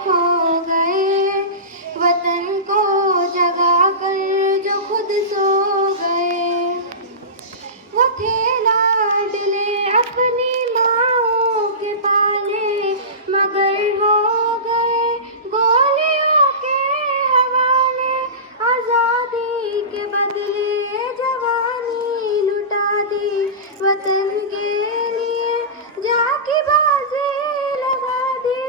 खो गए, वतन को जगा कर जो खुद सो गए। वो थे लाडले अपनी माँओं के पाले, मगर हो गए गोलियों के हवाले। आज़ादी के बदले जवानी लुटा दी, वतन के लिए जाकी बाजी लगा दी।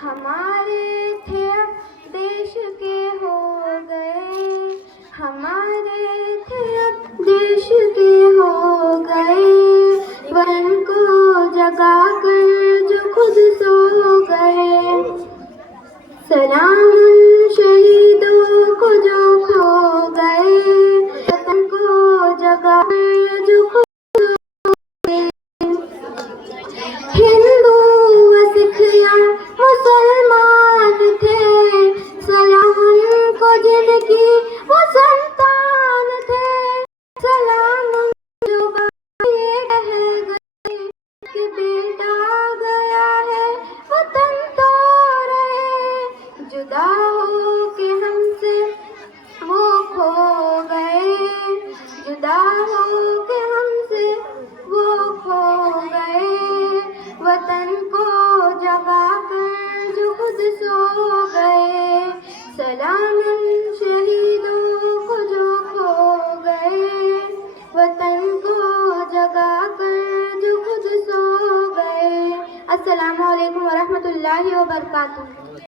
हमारे थे अब देश के हो गए, हमारे थे अब देश के हो गए। वतन को जगा कर जो खुद सो गए। सलाम उन शहीदों को जो खो गए, वतन को जगा कर जो खुद हिंदू व सिख या मुसलमान थे, सलाम उनको जिनकी वो संतान थे। सलाम उनको जो ये कह गए कि बेटा गया है वतन तो रहे। जुदा हो के हमसे वो खो गए, जुदा हो के हमसे वो खो गए। वतन को जगा कर जो खुद सो गए। सलाम उन शहीदों को जो खो गए, वतन को जगा कर जो खुद सो गए। अस्सलामु अलैकुम वरहमतुल्लाहि वबरकातुहू।